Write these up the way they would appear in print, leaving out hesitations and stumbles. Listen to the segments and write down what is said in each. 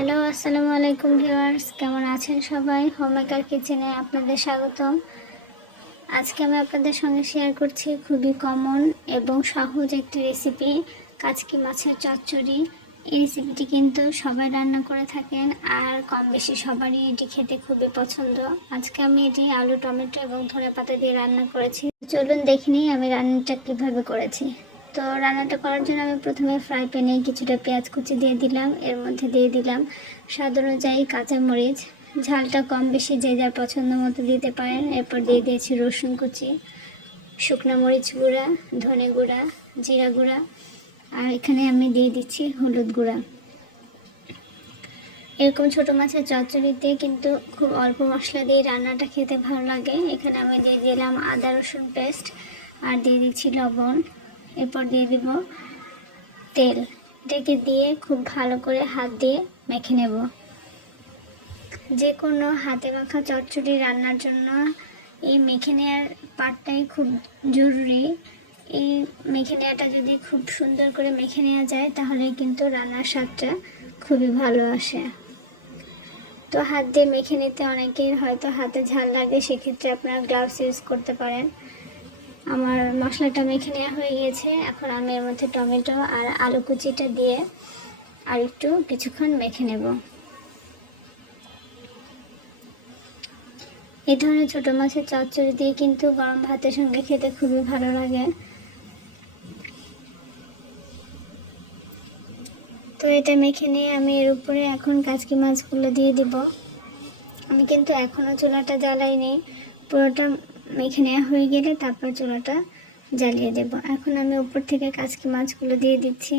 Hello, আসসালামু আলাইকুম viewers, কেমন আছেন সবাই? হোমমেকার কিচেনে আপনাদের স্বাগতম। আজকে আমি আপনাদের সঙ্গে শেয়ার করছি খুবই কমন এবং সহজ একটি রেসিপি, কাচকি মাছের চচ্চড়ি। এই রেসিপিটি কিন্তু সবাই রান্না করে থাকেন আর কম বেশি সবারই এটি খেতে খুবই পছন্দ। আজকে আমি এটি আলু, টমেটো এবং ধনেপাতা দিয়ে রান্না করেছি। চলুন দেখে নিই আমি রান্নাটা কীভাবে করেছি। তো রান্নাটা করার জন্য আমি প্রথমে ফ্রাই প্যানে কিছুটা পেঁয়াজ কুচি দিয়ে দিলাম, এর মধ্যে দিয়ে দিলাম স্বাদ অনুযায়ী কাঁচামরিচ, ঝালটা কম বেশি যে যার পছন্দ মতো দিতে পারেন। এরপর দিয়ে দিয়েছি রসুন কুচি, শুকনো মরিচ গুঁড়া, ধনে গুঁড়া, জিরা গুঁড়া, আর এখানে আমি দিয়ে দিচ্ছি হলুদ গুঁড়া। এরকম ছোটো মাছের চচ্চড়িতে কিন্তু খুব অল্প মশলা দিয়ে রান্নাটা খেতে ভালো লাগে। এখানে আমি দিয়ে দিলাম আদা রসুন পেস্ট আর দিয়ে দিচ্ছি লবণ। এরপর দিয়ে দিব তেল। এটাকে দিয়ে খুব ভালো করে হাত দিয়ে মেখে নেব। যে কোনো হাতে মাখা চচ্চড়ি রান্নার জন্য এই মেখে নেওয়ার পার্টটাই খুব জরুরি। এই মেখে নেওয়াটা যদি খুব সুন্দর করে মেখে নেওয়া যায় তাহলে কিন্তু রান্নার স্বাদটা খুবই ভালো আসে। তো হাত দিয়ে মেখে নিতে অনেকের হয়তো হাতে ঝাল লাগে, সেক্ষেত্রে আপনারা গ্লাভস ইউজ করতে পারেন। আমার মশলাটা মেখে নেওয়া হয়ে গিয়েছে। এখন আমি এর মধ্যে টমেটো আর আলু কুচিটা দিয়ে আর একটু কিছুক্ষণ মেখে নেব। এই ধরনের ছোটো মাছের চচ্চড়ি দিয়ে কিন্তু গরম ভাতের সঙ্গে খেতে খুবই ভালো লাগে। তো এটা মেখে নিয়ে আমি এর উপরে এখন কাচকি মাছগুলো দিয়ে দিব। আমি কিন্তু এখনও চুলাটা জ্বালাইনি, পুরোটা মেখে নেওয়া হয়ে গেলে তারপর চুলাটা জ্বালিয়ে দেব। এখন আমি উপর থেকে কাচকি মাছগুলো দিয়ে দিচ্ছি।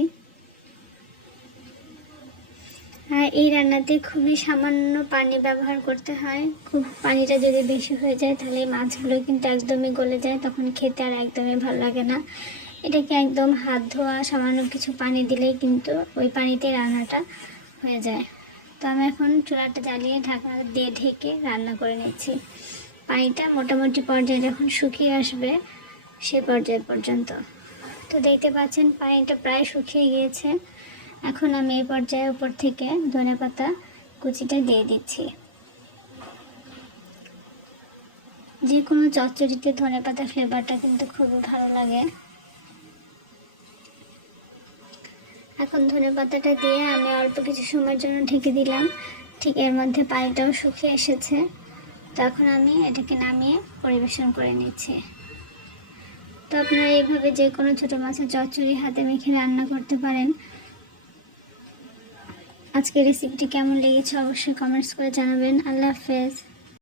আর এই রান্নাতে খুবই সামান্য পানি ব্যবহার করতে হয়। খুব পানিটা যদি বেশি হয়ে যায় তাহলে মাছগুলো কিন্তু একদমই গলে যায়, তখন খেতে আর একদমই ভালো লাগে না। এটাকে একদম হাত ধোয়া সামান্য কিছু পানি দিলেই কিন্তু ওই পানিতে রান্নাটা হয়ে যায়। তো আমি এখন চুলাটা জ্বালিয়ে ঢাকনা দিয়ে ঢেকে রান্না করে নিচ্ছি। পানিটা মোটামুটি পর্যায়ে যখন শুকিয়ে আসবে সে পর্যায় পর্যন্ত। তো দেখতে পাচ্ছেন পানিটা প্রায় শুকিয়ে গিয়েছে। এখন আমি এই পর্যায়ে উপর থেকে ধনেপাতা কুচিটা দিয়ে দিচ্ছি। যে কোনো চচ্চড়িতে ধনেপাতা ফ্লেভারটা কিন্তু খুবই ভালো লাগে। এখন ধনেপাতাটা দিয়ে আমি অল্প কিছু সময়ের জন্য ঢেকে দিলাম। ঠিক এর মধ্যে পানিটাও শুকিয়ে এসেছে। তো এখন আমি এটাকে নামিয়ে পরিবেশন করে নিচ্ছি। তো আপনারা এইভাবে যে কোনো ছোটো মাছের চচ্চড়ি হাতে মেখে রান্না করতে পারেন। আজকের রেসিপিটি কেমন লেগেছে অবশ্যই কমেন্টস করে জানাবেন। আল্লাহ হাফেজ।